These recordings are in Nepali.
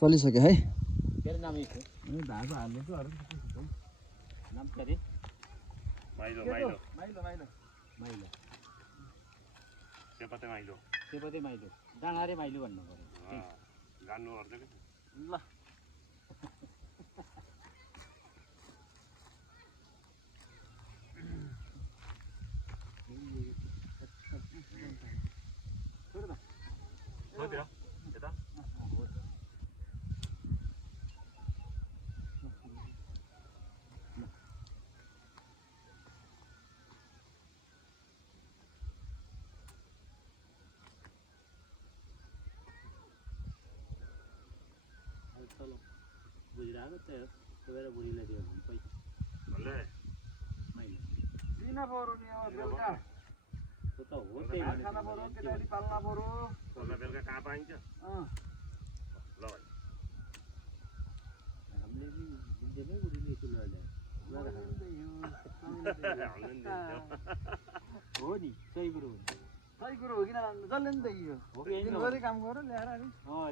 चलिसक्यो है तेरो नाम यही थियो धागो हाल्ने चाहिँ अरू नाम के अरे माइलो माइलो माइलो सेपते माइलो सेपते माइलो डाँडारे माइलो भन्नु पर्यो गान्नु पर्छ कि ल सोध्यो यता चलो बुझिरहेको त्यो गएर बुढीलाई दियो भने पैसा भन्दै माइलो दिन पऱ्यो नि अब बेलुका त्यो त हो त्यही भात खाना पऱ्यो केटाकेटी पाल्न पऱ्यो बेलुका बेलुका कहाँ पाइन्छ ल भाइ हामीले पनि बुझ्दैमै बुढीले चुलो हो नि सही कुरो हो सही कुरो हो किन जसले नि देखियो दिनभरि काम गर ल्याएर अनि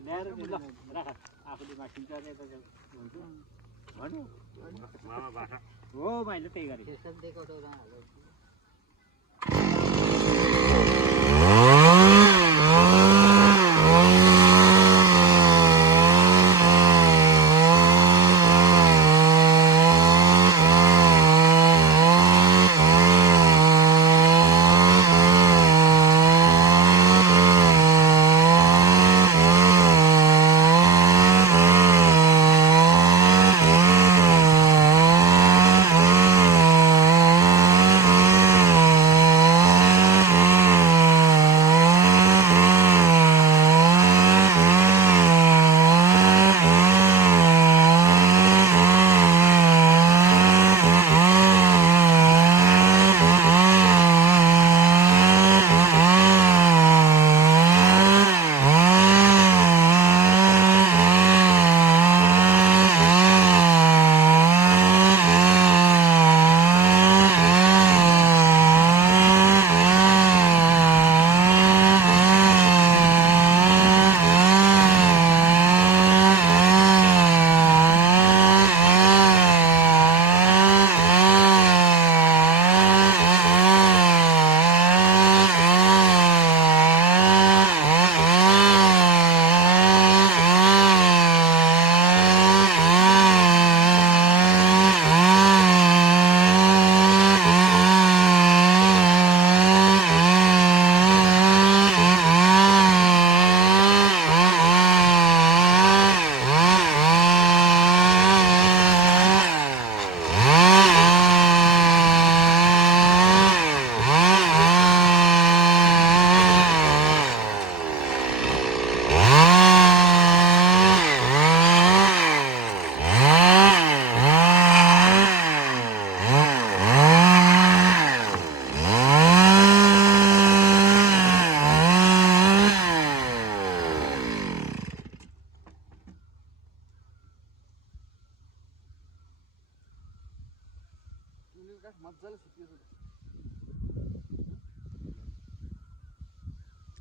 ल्याएर ल राख आफूले मासिन्छ अरे त हुन्छ भन्नु मामा बाठा हो मैले त्यही गरेँ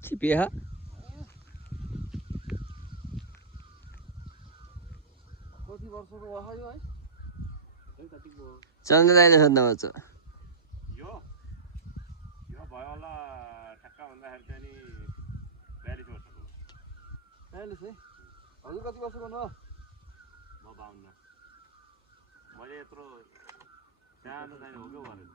छिपिया कति वर्षको भयो यो है चन्द्र दाइले सोध्नु पर्छ यो भयो होला ठ्याक्क भन्दाखेरि चाहिँ नि 42 वर्षको 42 है हजुर कति वर्षको हुनु म 52 मैले यत्रो सानो चाहिँ हो क्या भनेर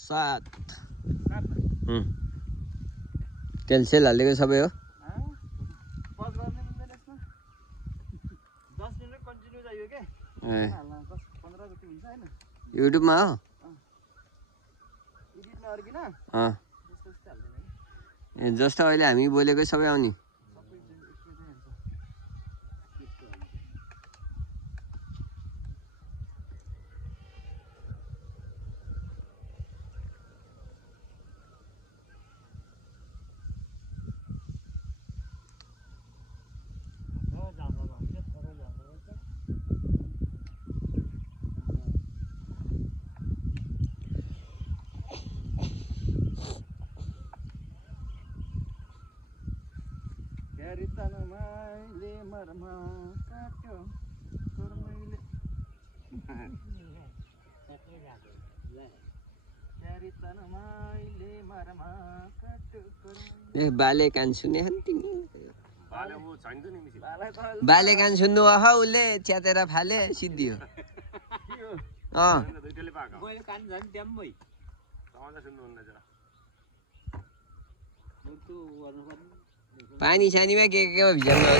7 तेल सेल हालेको सबै हो पज गर्ने मिल्दैन यसमा 10 मिनेट कन्टिन्यू चाहियो के ए हाल्न 10 15 जति हुन्छ हैन युट्युबमा हो एडिटमा अर्किन अँ त्यस्तो त्यस्तो हाल्दैन ए जस्तो अहिले हामी बोलेको सबै आउने सबै एकैचोटि हाल्छ क्यारी तनमाइले मरमा काट्यो कर्मैले क्यारी तनमाइले मरमा काट्यो कर्मैले ए बाले कान सुने हन तिमी बाले ऊ छैन नि मिसी बालाई त बाले कान सुन्नु अह उसले च्यातेर फाले सिद्धियो अँ दुईटैले पाएको मैले कान झन् ड्याम भइ तपाईँलाई सुन्नुहुन्न जरा त्यो गर्नुपर्ने पानी सानीमा के भिजाउनु होला